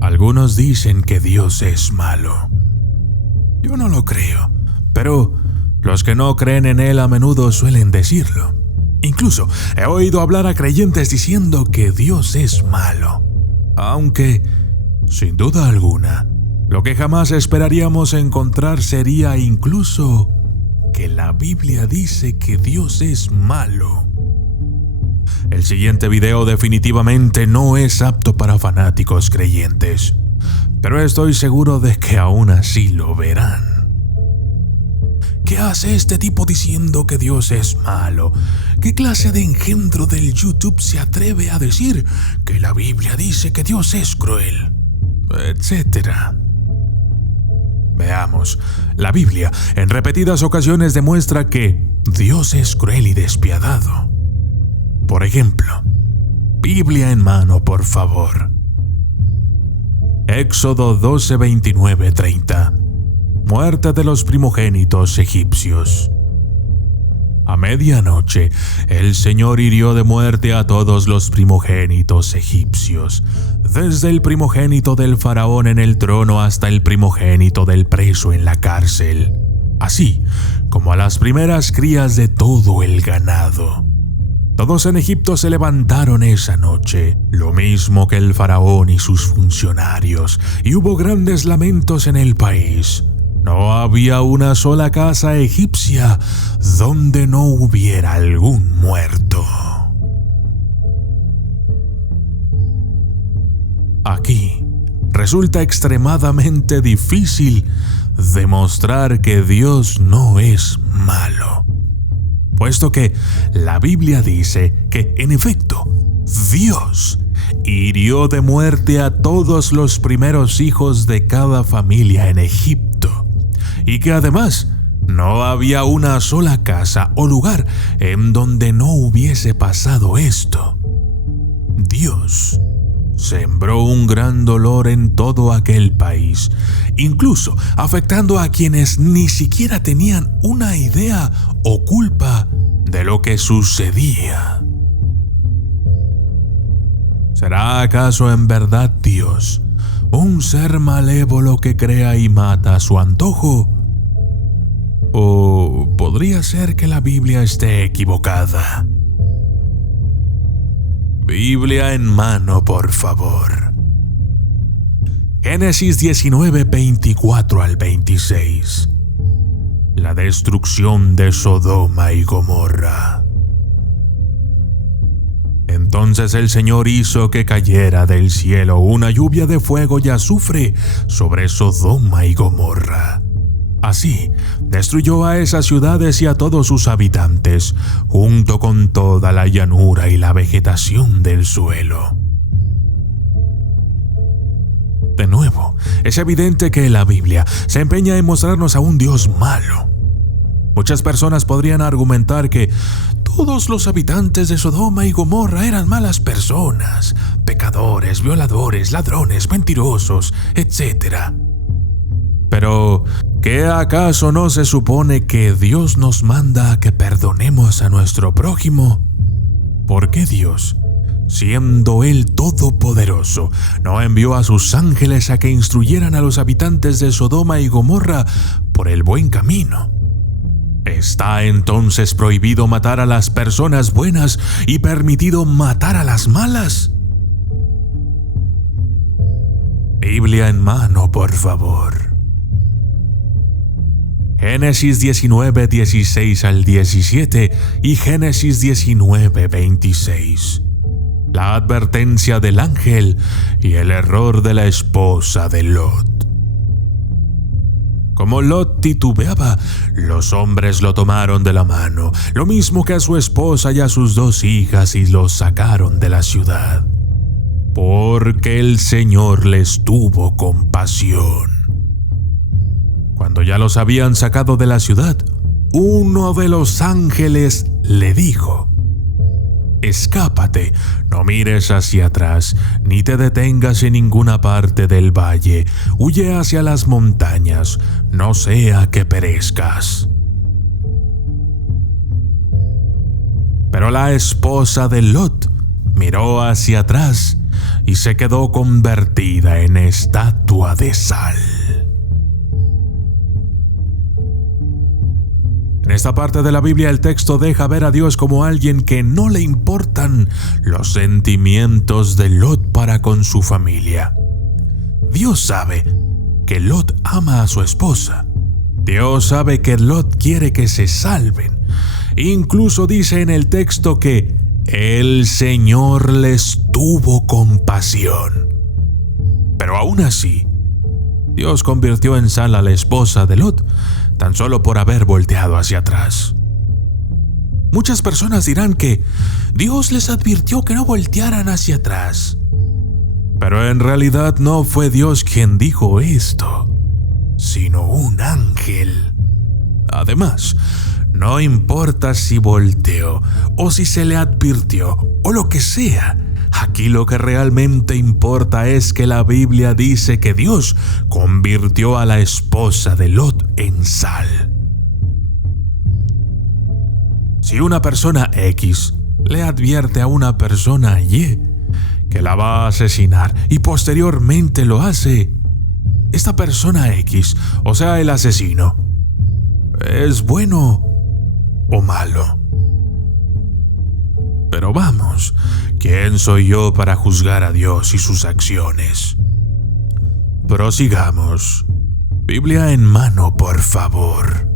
Algunos dicen que Dios es malo. Yo no lo creo, pero los que no creen en Él a menudo suelen decirlo. Incluso he oído hablar a creyentes diciendo que Dios es malo. Aunque, sin duda alguna, lo que jamás esperaríamos encontrar sería incluso que la Biblia dice que Dios es malo. El siguiente video definitivamente no es apto para fanáticos creyentes, pero estoy seguro de que aún así lo verán. ¿Qué hace este tipo diciendo que Dios es malo? ¿Qué clase de engendro del YouTube se atreve a decir que la Biblia dice que Dios es cruel? Etcétera. Veamos, la Biblia en repetidas ocasiones demuestra que Dios es cruel y despiadado. Por ejemplo, Biblia en mano, por favor. Éxodo 12, 29, 30. Muerte de los primogénitos egipcios. A medianoche, el Señor hirió de muerte a todos los primogénitos egipcios, desde el primogénito del faraón en el trono hasta el primogénito del preso en la cárcel, así como a las primeras crías de todo el ganado. Todos en Egipto se levantaron esa noche, lo mismo que el faraón y sus funcionarios, y hubo grandes lamentos en el país. No había una sola casa egipcia donde no hubiera algún muerto. Aquí resulta extremadamente difícil demostrar que Dios no es malo, puesto que la Biblia dice que, en efecto, Dios hirió de muerte a todos los primeros hijos de cada familia en Egipto, y que además no había una sola casa o lugar en donde no hubiese pasado esto. Dios sembró un gran dolor en todo aquel país, incluso afectando a quienes ni siquiera tenían una idea o culpa de lo que sucedía. ¿Será acaso en verdad Dios un ser malévolo que crea y mata a su antojo? ¿O podría ser que la Biblia esté equivocada? Biblia en mano, por favor. Génesis 19, 24 al 26. La destrucción de Sodoma y Gomorra. Entonces el Señor hizo que cayera del cielo una lluvia de fuego y azufre sobre Sodoma y Gomorra. Así, destruyó a esas ciudades y a todos sus habitantes, junto con toda la llanura y la vegetación del suelo. De nuevo, es evidente que la Biblia se empeña en mostrarnos a un Dios malo. Muchas personas podrían argumentar que todos los habitantes de Sodoma y Gomorra eran malas personas, pecadores, violadores, ladrones, mentirosos, etc. Pero, ¿qué acaso no se supone que Dios nos manda a que perdonemos a nuestro prójimo? ¿Por qué Dios, siendo Él todopoderoso, no envió a sus ángeles a que instruyeran a los habitantes de Sodoma y Gomorra por el buen camino? ¿Está entonces prohibido matar a las personas buenas y permitido matar a las malas? Biblia en mano, por favor. Génesis 19, 16 al 17 y Génesis 19, 26. La advertencia del ángel y el error de la esposa de Lot. Como Lot titubeaba, los hombres lo tomaron de la mano, lo mismo que a su esposa y a sus 2 hijas, y los sacaron de la ciudad. Porque el Señor les tuvo compasión. Cuando ya los habían sacado de la ciudad, uno de los ángeles le dijo: «Escápate, no mires hacia atrás, ni te detengas en ninguna parte del valle, huye hacia las montañas, no sea que perezcas». Pero la esposa de Lot miró hacia atrás y se quedó convertida en estatua de sal. En esta parte de la Biblia el texto deja ver a Dios como alguien que no le importan los sentimientos de Lot para con su familia. Dios sabe que Lot ama a su esposa. Dios sabe que Lot quiere que se salven. Incluso dice en el texto que el Señor les tuvo compasión. Pero aún así, Dios convirtió en sal a la esposa de Lot, tan solo por haber volteado hacia atrás. Muchas personas dirán que Dios les advirtió que no voltearan hacia atrás. Pero en realidad no fue Dios quien dijo esto, sino un ángel. Además, no importa si volteó o si se le advirtió o lo que sea. Aquí lo que realmente importa es que la Biblia dice que Dios convirtió a la esposa de Lot en sal. Si una persona X le advierte a una persona Y que la va a asesinar y posteriormente lo hace, esta persona X, o sea el asesino, ¿es bueno o malo? Pero vamos, ¿quién soy yo para juzgar a Dios y sus acciones? Prosigamos. Biblia en mano, por favor.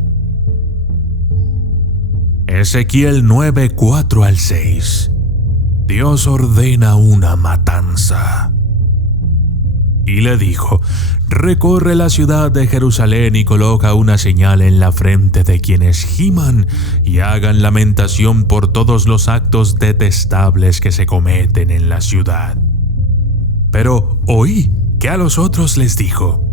Ezequiel 9, 4 al 6. Dios ordena una matanza. Y le dijo: recorre la ciudad de Jerusalén y coloca una señal en la frente de quienes giman y hagan lamentación por todos los actos detestables que se cometen en la ciudad. Pero oí que a los otros les dijo: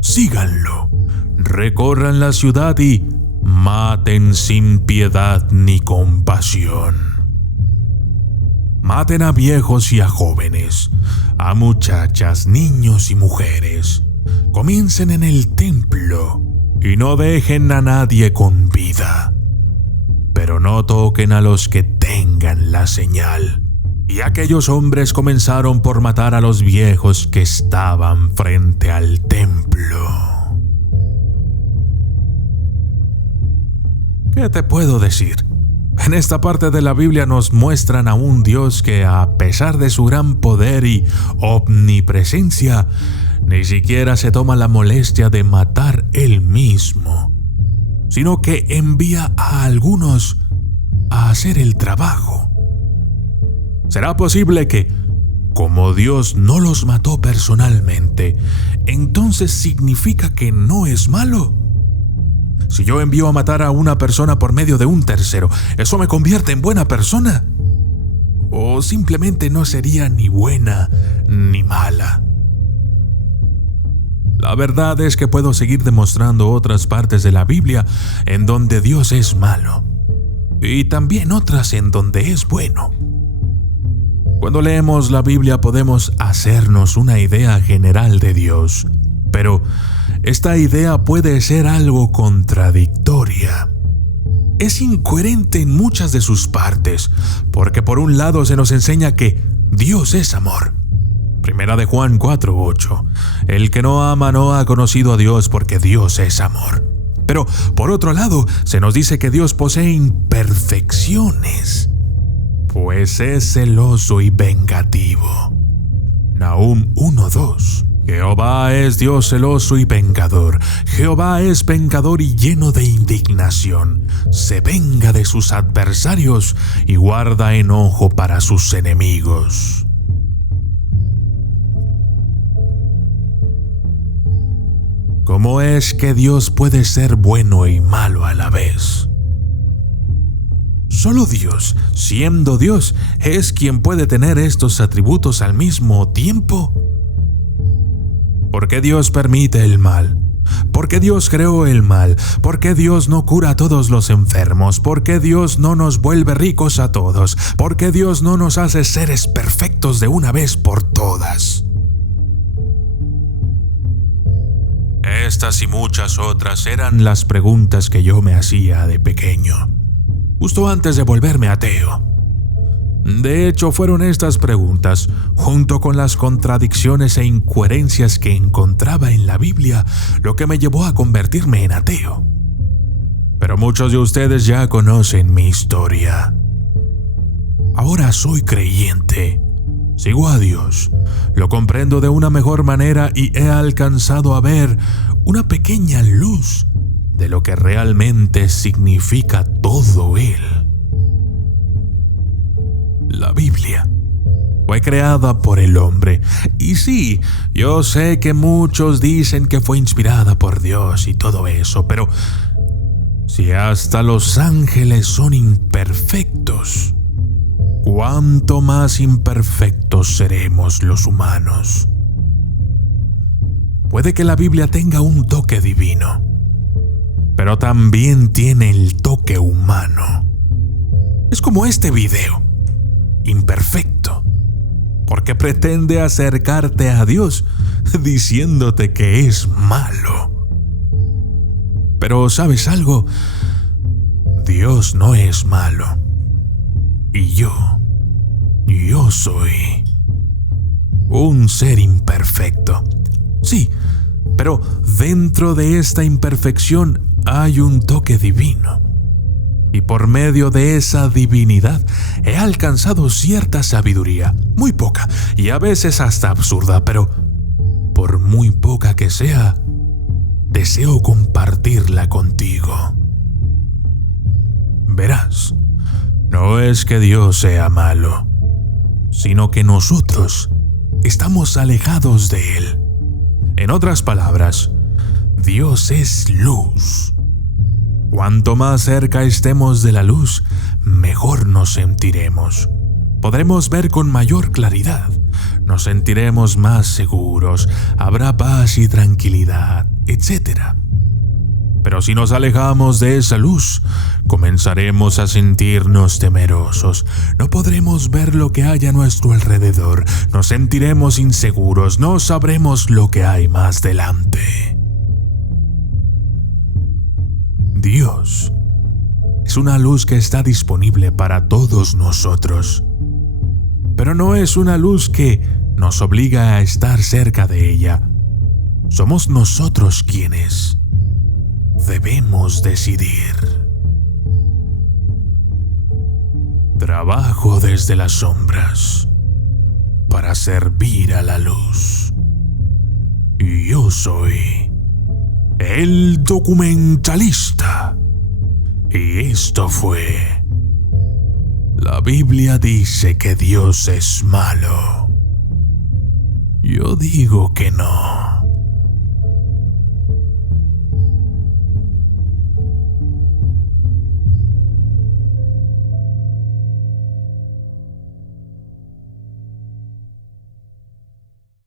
síganlo, recorran la ciudad y maten sin piedad ni compasión. Maten a viejos y a jóvenes, a muchachas, niños y mujeres. Comiencen en el templo y no dejen a nadie con vida. Pero no toquen a los que tengan la señal. Y aquellos hombres comenzaron por matar a los viejos que estaban frente al templo. ¿Qué te puedo decir? En esta parte de la Biblia nos muestran a un Dios que, a pesar de su gran poder y omnipresencia, ni siquiera se toma la molestia de matar él mismo, sino que envía a algunos a hacer el trabajo. ¿Será posible que, como Dios no los mató personalmente, entonces significa que no es malo? Si yo envío a matar a una persona por medio de un tercero, ¿eso me convierte en buena persona? ¿O simplemente no sería ni buena ni mala? La verdad es que puedo seguir demostrando otras partes de la Biblia en donde Dios es malo, y también otras en donde es bueno. Cuando leemos la Biblia podemos hacernos una idea general de Dios, pero esta idea puede ser algo contradictoria. Es incoherente en muchas de sus partes, porque por un lado se nos enseña que Dios es amor. Primera de Juan 4:8. El que no ama no ha conocido a Dios, porque Dios es amor. Pero por otro lado se nos dice que Dios posee imperfecciones, pues es celoso y vengativo. Nahum 1:2. Jehová es Dios celoso y vengador. Jehová es vengador y lleno de indignación. Se venga de sus adversarios y guarda enojo para sus enemigos. ¿Cómo es que Dios puede ser bueno y malo a la vez? Solo Dios, siendo Dios, es quien puede tener estos atributos al mismo tiempo. ¿Por qué Dios permite el mal? ¿Por qué Dios creó el mal? ¿Por qué Dios no cura a todos los enfermos? ¿Por qué Dios no nos vuelve ricos a todos? ¿Por qué Dios no nos hace seres perfectos de una vez por todas? Estas y muchas otras eran las preguntas que yo me hacía de pequeño, justo antes de volverme ateo. De hecho, fueron estas preguntas, junto con las contradicciones e incoherencias que encontraba en la Biblia, lo que me llevó a convertirme en ateo. Pero muchos de ustedes ya conocen mi historia. Ahora soy creyente. Sigo a Dios, lo comprendo de una mejor manera y he alcanzado a ver una pequeña luz de lo que realmente significa todo Él. La Biblia fue creada por el hombre. Y sí, yo sé que muchos dicen que fue inspirada por Dios y todo eso, pero si hasta los ángeles son imperfectos, ¿cuánto más imperfectos seremos los humanos? Puede que la Biblia tenga un toque divino, pero también tiene el toque humano. Es como este video, imperfecto, porque pretende acercarte a Dios diciéndote que es malo. Pero ¿sabes algo? Dios no es malo. Y yo soy un ser imperfecto. Sí, pero dentro de esta imperfección hay un toque divino. Y por medio de esa divinidad he alcanzado cierta sabiduría, muy poca y a veces hasta absurda, pero por muy poca que sea, deseo compartirla contigo. Verás, no es que Dios sea malo, sino que nosotros estamos alejados de Él. En otras palabras, Dios es luz. Cuanto más cerca estemos de la luz, mejor nos sentiremos. Podremos ver con mayor claridad, nos sentiremos más seguros, habrá paz y tranquilidad, etc. Pero si nos alejamos de esa luz, comenzaremos a sentirnos temerosos. No podremos ver lo que hay a nuestro alrededor, nos sentiremos inseguros, no sabremos lo que hay más delante. Dios es una luz que está disponible para todos nosotros, pero no es una luz que nos obliga a estar cerca de ella. Somos nosotros quienes debemos decidir. Trabajo desde las sombras para servir a la luz. Y yo soy el documentalista. Y esto fue... La Biblia dice que Dios es malo. Yo digo que no.